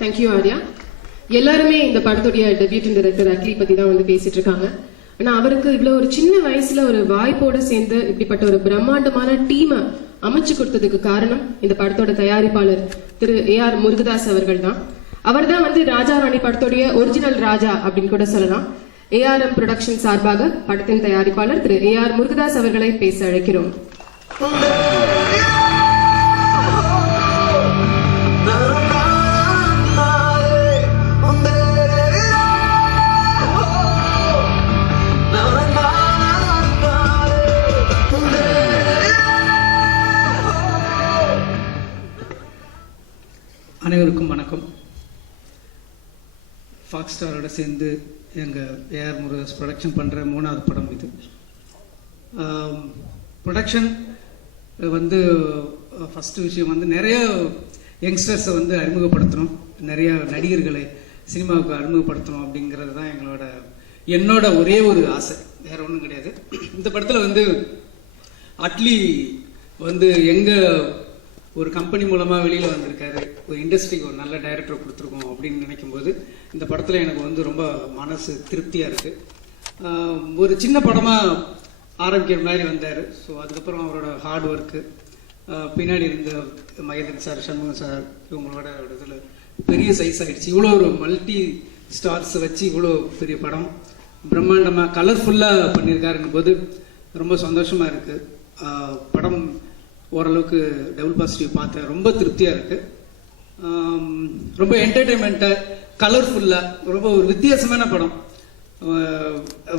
Thank you Arya. எல்லாருமே இந்த படத்துடைய டெபியூட்டன் டைரக்டர் அட்லி பத்தி தான் வந்து பேசிட்டு இருக்காங்க. ஆனா அவருக்கு இவ்வளவு ஒரு சின்ன வயசுல ஒரு வாய்ப்போட சேர்ந்து இப்படிப்பட்ட ஒரு பிரம்மாண்டமான டீமை அமைச்சு கொடுத்ததுக்கு காரணம் இந்த படத்தோட தயாரிப்பாளர் திரு AR முருகதாஸ் அவர்கள் தான். அவர் தான் வந்து ராஜா ராணி படத்துடைய ஒரிஜினல் ராஜா அப்படின்னு கூட சொல்லலாம். ARM புரொடக்ஷன் சார்பாக படத்தின் தயாரிப்பாளர் திரு AR முருகதாஸ் அவர்களை பேச அழைக்கிறோம். அனைவருக்கும் வணக்கம். ஃபாக்ஸ் ஸ்டாரோட சேர்ந்து எங்கள் AR முருகதாஸ் ப்ரொடக்ஷன் பண்ணுற 3வது படம் இது. ப்ரொடக்ஷன் வந்து ஃபஸ்ட்டு விஷயம் வந்து நிறைய யங்ஸ்டர்ஸை வந்து அறிமுகப்படுத்தணும், நிறைய நடிகர்களை சினிமாவுக்கு அறிமுகப்படுத்தணும் அப்படிங்கிறது தான் என்னோட ஒரே ஒரு ஆசை, வேறு ஒன்றும் கிடையாது. இந்த படத்தில் வந்து அட்லி வந்து எங்கள் ஒரு கம்பெனி மூலமாக வெளியில் வந்திருக்காரு, ஒரு இண்டஸ்ட்ரிக்கு ஒரு நல்ல டைரக்டர் கொடுத்துருக்கோம் அப்படின்னு நினைக்கும்போது இந்த படத்தில் எனக்கு வந்து ரொம்ப மனசு திருப்தியாக இருக்குது. ஒரு சின்ன படமாக ஆரம்பிக்கிற மாதிரி வந்தார். ஸோ அதுக்கப்புறம் அவரோட ஹார்ட் ஒர்க்கு, பின்னாடி இருந்த மகேந்திரன் சார், சண்முகம் சார், இவங்களோட இதில் பெரிய சைஸ் ஆகிடுச்சு. இவ்வளோ ஒரு மல்டி ஸ்டார்ஸை வச்சு இவ்வளோ பெரிய படம் பிரம்மாண்டமாக கலர்ஃபுல்லாக பண்ணியிருக்காருங்கும் போது ரொம்ப சந்தோஷமாக இருக்குது. படம் ஓரளவுக்கு டபுள் பாசிட்டிவ் பார்த்தேன், ரொம்ப திருப்தியாக இருக்குது. ரொம்ப என்டர்டெயின்மெண்ட்டாக கலர்ஃபுல்லாக ரொம்ப ஒரு வித்தியாசமான படம்.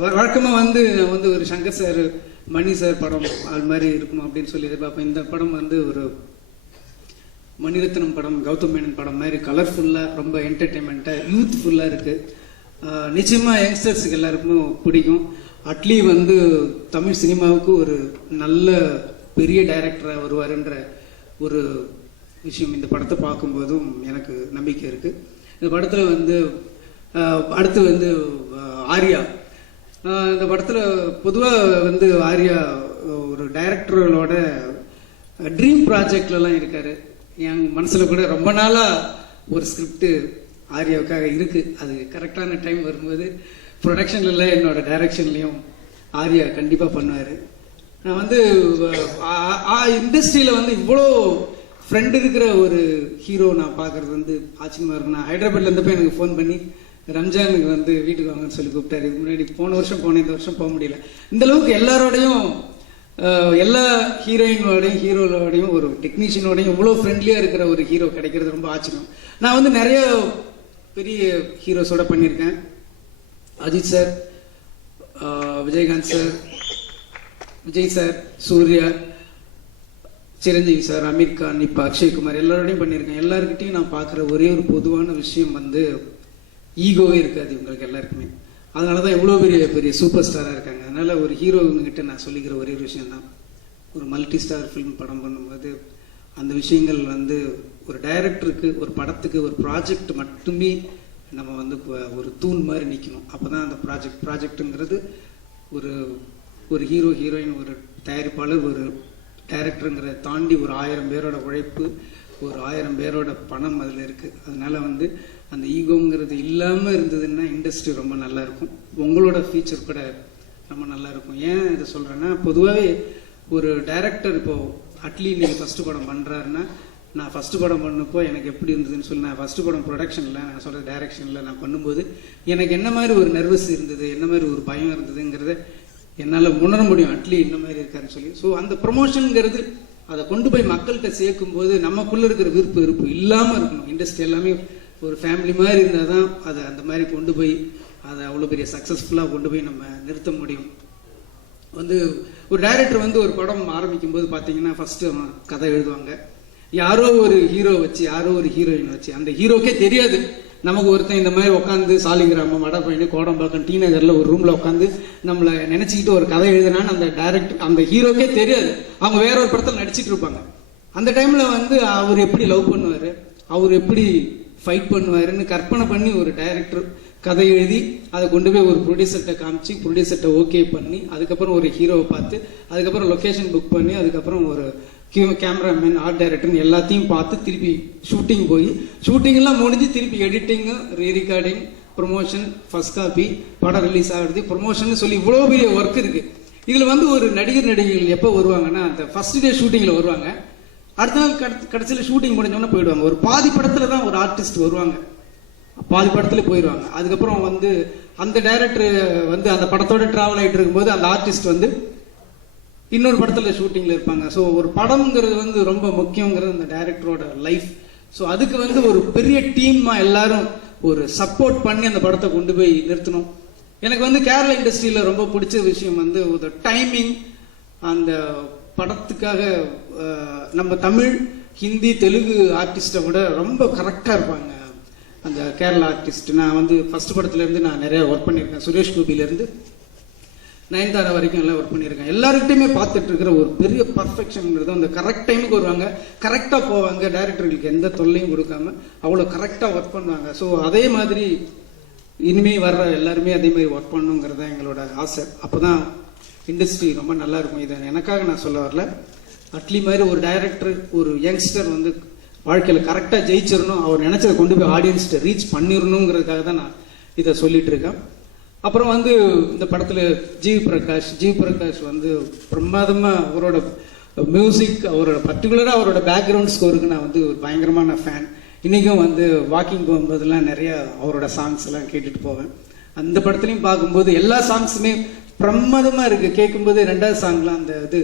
வழக்கமாக வந்து நான் வந்து ஒரு சங்கர் சார், மணி சார் படம் அது மாதிரி இருக்கணும் அப்படின்னு சொல்லி எதிர்பார்ப்பேன். இந்த படம் வந்து ஒரு மணிரத்னம் படம், கௌதம் மேனன் படம் மாதிரி கலர்ஃபுல்லாக ரொம்ப என்டர்டெயின்மெண்ட்டாக யூத்ஃபுல்லாக இருக்குது. நிச்சயமாக யங்ஸ்டர்ஸுக்கு எல்லாருக்கும் பிடிக்கும். அட்லி வந்து தமிழ் சினிமாவுக்கு ஒரு நல்ல பெரிய டைரக்டராக வருவாருன்ற ஒரு விஷயம் இந்த படத்தை பார்க்கும்போதும் எனக்கு நம்பிக்கை இருக்குது. இந்த படத்தில் வந்து அடுத்து வந்து ஆர்யா. இந்த படத்தில் பொதுவாக வந்து ஆர்யா ஒரு டைரக்டர்களோட ட்ரீம் ப்ராஜெக்ட்லலாம் இருக்கார். என் மனசில் கூட ரொம்ப நாளாக ஒரு ஸ்கிரிப்டு ஆர்யாவுக்காக இருக்குது. அது கரெக்டான டைம் வரும்போது ப்ரொடக்ஷன்ல என்னோட டைரக்ஷன்லேயும் ஆர்யா கண்டிப்பாக பண்ணுவார். நான் வந்து இண்டஸ்ட்ரியில் வந்து இவ்வளோ ஃப்ரெண்டு இருக்கிற ஒரு ஹீரோ நான் பார்க்குறது வந்து ஆச்சரியமாக இருக்கும். நான் ஹைதராபாத்ல இருந்தப்போ எனக்கு ஃபோன் பண்ணி ரம்ஜானுக்கு வந்து வீட்டுக்கு வாங்கன்னு சொல்லி கூப்பிட்டாரு. இதுக்கு முன்னாடி போன வருஷம் போனேன், இந்த வருஷம் போக முடியல. இந்த அளவுக்கு எல்லாரோடையும், எல்லா ஹீரோயினோடையும் ஹீரோவோடையும் ஒரு டெக்னீஷியனோடையும் இவ்வளோ ஃப்ரெண்ட்லியாக இருக்கிற ஒரு ஹீரோ கிடைக்கிறது ரொம்ப ஆச்சரியம். நான் வந்து நிறைய பெரிய ஹீரோஸோட பண்ணியிருக்கேன். Ajith sir, Vijayakanth sir, Vijay sir, Suriya, Chiranjeevi sir, Aamir Khan, இப்போ அக்ஷய்குமார் எல்லாரோடையும் பண்ணியிருக்கேன். எல்லாருக்கிட்டையும் நான் பார்க்குற ஒரே ஒரு பொதுவான விஷயம் வந்து ஈகோவே இருக்காது இவங்களுக்கு எல்லாருக்குமே. அதனால தான் எவ்வளோ பெரிய பெரிய சூப்பர் ஸ்டாராக இருக்காங்க. அதனால் ஒரு ஹீரோங்கிட்ட நான் சொல்லிக்கிற ஒரே ஒரு விஷயந்தான், ஒரு மல்டி ஸ்டார் ஃபிலிம் படம் பண்ணும்போது அந்த விஷயங்கள் வந்து ஒரு டைரக்டருக்கு, ஒரு படத்துக்கு, ஒரு ப்ராஜெக்ட் மட்டுமே நம்ம வந்து ஒரு தூண் மாதிரி நிற்கணும். அப்போ தான் அந்த ப்ராஜெக்ட்டுங்கிறது ஒரு ஹீரோ, ஹீரோயின், ஒரு தயாரிப்பாளர், ஒரு டைரக்டருங்கிறத தாண்டி ஒரு 1000 பேரோட உழைப்பு, ஒரு 1000 பேரோட பணம் அதில் இருக்குது. அதனால வந்து அந்த ஈகோங்கிறது இல்லாமல் இருந்ததுன்னா இண்டஸ்ட்ரி ரொம்ப நல்லா இருக்கும். உங்களோட ஃபீச்சர் கூட ரொம்ப நல்லா இருக்கும். ஏன் இதை சொல்கிறேன்னா, பொதுவாகவே ஒரு டைரக்டர் இப்போது அட்லி நீங்கள் ஃபஸ்ட்டு படம் பண்ணுறாருன்னா, நான் ஃபஸ்ட்டு படம் பண்ணப்போ எனக்கு எப்படி இருந்ததுன்னு சொல்லி, நான் ஃபஸ்ட்டு படம் ப்ரொடக்ஷனில், நான் சொல்கிற டைரக்ஷனில் நான் பண்ணும்போது எனக்கு என்ன மாதிரி ஒரு நர்வஸ் இருந்தது, என்ன மாதிரி ஒரு பயம் இருந்ததுங்கிறத என்னால் உணர முடியும். அட்லி இந்த மாதிரி இருக்காருன்னு சொல்லி. ஸோ அந்த ப்ரொமோஷனுங்கிறது அதை கொண்டு போய் மக்கள்கிட்ட சேர்க்கும்போது நமக்குள்ளே இருக்கிற விருப்பு இல்லாமல் இருக்கணும். இண்டஸ்ட்ரி எல்லாமே ஒரு ஃபேமிலி மாதிரி இருந்தால் தான் அதை அந்த மாதிரி கொண்டு போய் அதை அவ்வளோ பெரிய சக்ஸஸ்ஃபுல்லாக கொண்டு போய் நம்ம நிறுத்த முடியும். வந்து ஒரு டைரக்டர் வந்து ஒரு படம் ஆரம்பிக்கும் போது பார்த்தீங்கன்னா ஃபஸ்ட்டு கதை எழுதுவாங்க. யாரோ ஒரு ஹீரோ வச்சு, யாரோ ஒரு ஹீரோயின் வச்சு, அந்த ஹீரோக்கே தெரியாது நமக்கு ஒருத்தன் இந்த மாதிரி உட்காந்து சாலிகிராமம், வடபழனி, கோடம்பாக்கம், டி நகரில் ஒரு ரூமில் உட்காந்து நம்மளை நினச்சிக்கிட்டு ஒரு கதை எழுதுனான்னு அந்த டைரக்டர், அந்த ஹீரோக்கே தெரியாது. அவங்க வேற ஒரு படத்தில் நடிச்சிட்டு இருப்பாங்க. அந்த டைமில் வந்து அவர் எப்படி லவ் பண்ணுவார், அவர் எப்படி ஃபைட் பண்ணுவாருன்னு கற்பனை பண்ணி ஒரு டைரக்டர் கதை எழுதி அதை கொண்டு போய் ஒரு ப்ரொடியூசர்கிட்ட காமிச்சு, ப்ரொடியூசர்கிட்ட ஓகே பண்ணி, அதுக்கப்புறம் ஒரு ஹீரோவை பார்த்து, அதுக்கப்புறம் லொக்கேஷன் புக் பண்ணி, அதுக்கப்புறம் ஒரு கேமராமேன், ஆர்ட் டைரக்டர் எல்லாத்தையும் பார்த்து திருப்பி ஷூட்டிங் போய் ஷூட்டிங்லாம் முடிஞ்சு திருப்பி எடிட்டிங்கு, ரீரெக்கார்டிங், ப்ரொமோஷன், ஃபர்ஸ்ட் காப்பி, படம் ரிலீஸ் ஆகுறது, ப்ரொமோஷன் சொல்லி இவ்வளோ பெரிய ஒர்க் இருக்கு. இதில் வந்து ஒரு நடிகைகள் எப்போ வருவாங்கன்னா அந்த ஃபர்ஸ்ட் டே ஷூட்டிங்கில் வருவாங்க, அடுத்த நாள் கடைசியில் ஷூட்டிங் முடிஞ்சோன்னே போயிடுவாங்க. ஒரு பாதி படத்தில் தான் ஒரு ஆர்டிஸ்ட் வருவாங்க, பாதி படத்துல போயிடுவாங்க. அதுக்கப்புறம் வந்து அந்த டைரக்டர் வந்து அந்த படத்தோட டிராவல் ஆகிட்டு இருக்கும்போது அந்த ஆர்டிஸ்ட் வந்து இன்னொரு படத்துல ஷூட்டிங்ல இருப்பாங்க. ஸோ ஒரு படம்ங்கிறது வந்து ரொம்ப முக்கியங்கிறது அந்த டைரக்டரோட லைஃப். ஸோ அதுக்கு வந்து ஒரு பெரிய டீமா எல்லாரும் ஒரு சப்போர்ட் பண்ணி அந்த படத்தை கொண்டு போய் நிறுத்தணும். எனக்கு வந்து கேரளா இண்டஸ்ட்ரியில ரொம்ப பிடிச்ச விஷயம் வந்து ஒரு டைமிங். அந்த படத்துக்காக நம்ம தமிழ், ஹிந்தி, தெலுங்கு ஆர்டிஸ்டை விட ரொம்ப கரெக்டா இருப்பாங்க அந்த கேரளா ஆர்டிஸ்ட். நான் வந்து ஃபர்ஸ்ட் படத்துல இருந்து நான் நிறைய ஒர்க் பண்ணியிருக்கேன். சுரேஷ் கோபில இருந்து நயன்தாரா வரைக்கும் எல்லாம் ஒர்க் பண்ணியிருக்கேன். எல்லாருக்கிட்டையுமே பார்த்துட்டு இருக்கிற ஒரு பெரிய பர்ஃபெக்ஷன்ங்கிறது அந்த கரெக்ட் டைமுக்கு வருவாங்க, கரெக்டா போவாங்க, டைரக்டர்களுக்கு எந்த தொல்லையும் கொடுக்காம அவ்வளோ கரெக்டா ஒர்க் பண்ணுவாங்க. ஸோ அதே மாதிரி இனிமே வர்ற எல்லாருமே அதே மாதிரி ஒர்க் பண்ணுங்கிறது எங்களோட ஆசை. அப்போதான் இண்டஸ்ட்ரி ரொம்ப நல்லா இருக்கும். இதை எனக்காக நான் சொல்ல வரல, அட்லி மாதிரி ஒரு டைரக்டர், ஒரு யங்ஸ்டர் வந்து வாழ்க்கையில கரெக்டா ஜெயிச்சிடணும், அவர் நினைச்சதை கொண்டு போய் ஆடியன்ஸ்ட ரீச் பண்ணிடணுங்கிறதுக்காக தான் நான் இதை சொல்லிட்டு இருக்கேன். அப்புறம் வந்து இந்த படத்துல ஜிவி பிரகாஷ் வந்து பிரமாதமா அவரோட மியூசிக், அவரோட பர்டிகுலரா அவரோட பேக்ரவுண்ட் ஸ்கோருக்கு நான் வந்து ஒரு பயங்கரமான ஃபேன். இன்னைக்கும் வந்து வாக்கிங் போகும்போதெல்லாம் நிறைய அவரோட சாங்ஸ் எல்லாம் கேட்டுட்டு போவேன். அந்த படத்துலையும் பார்க்கும்போது எல்லா சாங்ஸுமே பிரமாதமா இருக்கு. கேட்கும்போது ரெண்டாவது சாங்லாம் அந்த இது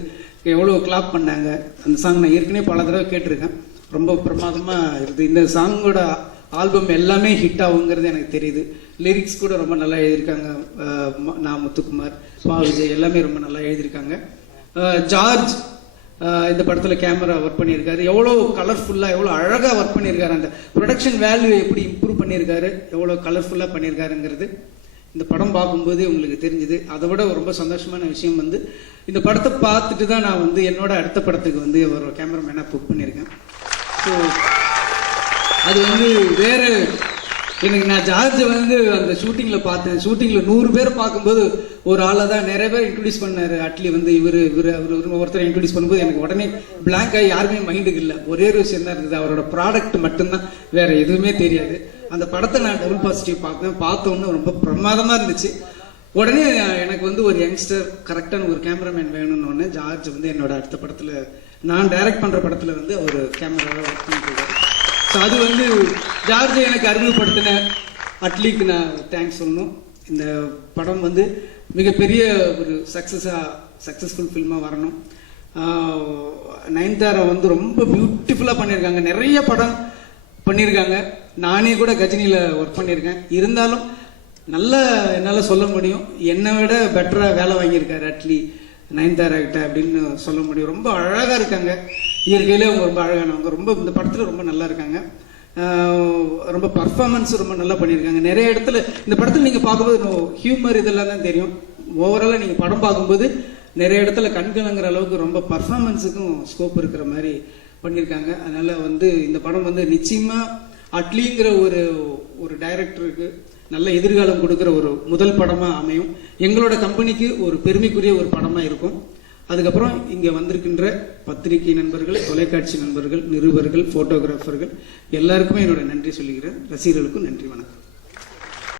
எவ்வளோ கிளாப் பண்ணாங்க, அந்த சாங் நான் ஏற்கனவே பல தடவை கேட்டிருக்கேன். ரொம்ப பிரமாதமா இருக்குது. இந்த சாங்கோட ஆல்பம் எல்லாமே ஹிட் ஆகுங்கிறது எனக்கு தெரியுது. லிரிக்ஸ் கூட ரொம்ப நல்லா எழுதியிருக்காங்க. நான் முத்துக்குமார், பா விஜய் எல்லாமே ரொம்ப நல்லா எழுதியிருக்காங்க. ஜார்ஜ் இந்த படத்துல கேமரா ஒர்க் பண்ணியிருக்காரு. எவ்வளோ கலர்ஃபுல்லா, எவ்வளோ அழகா ஒர்க் பண்ணியிருக்காரு. அந்த ப்ரொடக்ஷன் வேல்யூ எப்படி இம்ப்ரூவ் பண்ணியிருக்காரு, எவ்வளோ கலர்ஃபுல்லா பண்ணியிருக்காருங்கிறது இந்த படம் பார்க்கும்போது உங்களுக்கு தெரிஞ்சுது. அதை விட ரொம்ப சந்தோஷமான விஷயம் வந்து இந்த படத்தை பார்த்துட்டு தான் நான் வந்து என்னோட அடுத்த படத்துக்கு வந்து ஒரு கேமராமேனா புக் பண்ணியிருக்கேன். ஸோ அது வந்து வேற எனக்கு, நான் ஜார்ஜை வந்து அந்த ஷூட்டிங்ல பார்த்தேன். ஷூட்டிங்ல 100 பேர் பார்க்கும்போது ஒரு ஆளை தான் நிறைய பேர் இன்ட்ரோடியூஸ் பண்ணாரு. அட்லி வந்து இவர் ஒருத்தரை இன்ட்ரோடியூஸ் பண்ணும்போது எனக்கு உடனே பிளாங்க் ஆகி யாருமே மைண்டுக்கு இல்லை. ஒரே ஒரு விஷயம் தான் இருந்தது, அவரோட ப்ராடக்ட் மட்டும்தான், வேற எதுவுமே தெரியாது. அந்த படத்தை நான் டபுள் பாசிட்டிவ் பார்த்தோன்னு ரொம்ப பிரமாதமா இருந்துச்சு. உடனே எனக்கு வந்து ஒரு யங்ஸ்டர் கரெக்டான ஒரு கேமராமேன் வேணும்னு உடனே ஜார்ஜ் வந்து என்னோட அடுத்த படத்துல, நான் டைரக்ட் பண்ற படத்துல வந்து அவர் கேமராவை ஒர்க் பண்ணிட்டு இருக்காரு. ஸோ அது வந்து ஜார்ஜை எனக்கு அறிமுகப்படுத்தின அட்லிக்கு நான் தேங்க்ஸ் சொல்லணும். இந்த படம் வந்து மிகப்பெரிய ஒரு சக்ஸஸ்ஃபுல் ஃபில்மாக வரணும். நயன்தாரா வந்து ரொம்ப பியூட்டிஃபுல்லாக பண்ணியிருக்காங்க. நிறைய படம் பண்ணியிருக்காங்க. நானே கூட கஜினியில் ஒர்க் பண்ணியிருக்கேன். இருந்தாலும் நல்லா என்னால் சொல்ல முடியும், என்னை விட பெட்டராக வேலை வாங்கியிருக்காரு அட்லி நயன்தாரா கிட்ட அப்படின்னு சொல்ல முடியும். ரொம்ப அழகாக இருக்காங்க, இயற்கையிலே அவங்க ரொம்ப அழகானவங்க. ரொம்ப இந்த படத்தில் ரொம்ப நல்லா இருக்காங்க. ரொம்ப பர்ஃபார்மன்ஸ் ரொம்ப நல்லா பண்ணியிருக்காங்க. நிறைய இடத்துல இந்த படத்தில் நீங்கள் பார்க்கும்போது ஹியூமர் இதெல்லாம் தான் தெரியும். ஓவராலாக நீங்கள் படம் பார்க்கும்போது நிறைய இடத்துல கண்கலங்கிற அளவுக்கு ரொம்ப பர்ஃபார்மன்ஸுக்கும் ஸ்கோப் இருக்கிற மாதிரி பண்ணியிருக்காங்க. அதனால வந்து இந்த படம் வந்து நிச்சயமா அட்லிங்கிற ஒரு டைரக்டருக்கு நல்ல எதிர்காலம் கொடுக்கிற ஒரு முதல் படமா அமையும். எங்களோட கம்பெனிக்கு ஒரு பெருமைக்குரிய ஒரு படமா இருக்கும். அதுக்கப்புறம் இங்க வந்திருக்கின்ற பத்திரிகை நண்பர்கள், தொலைக்காட்சி நண்பர்கள், நிருபர்கள், போட்டோகிராஃபர்கள் எல்லாருக்குமே என்னோட நன்றி சொல்லிக்கிறேன். ரசிகர்களுக்கும் நன்றி, வணக்கம்.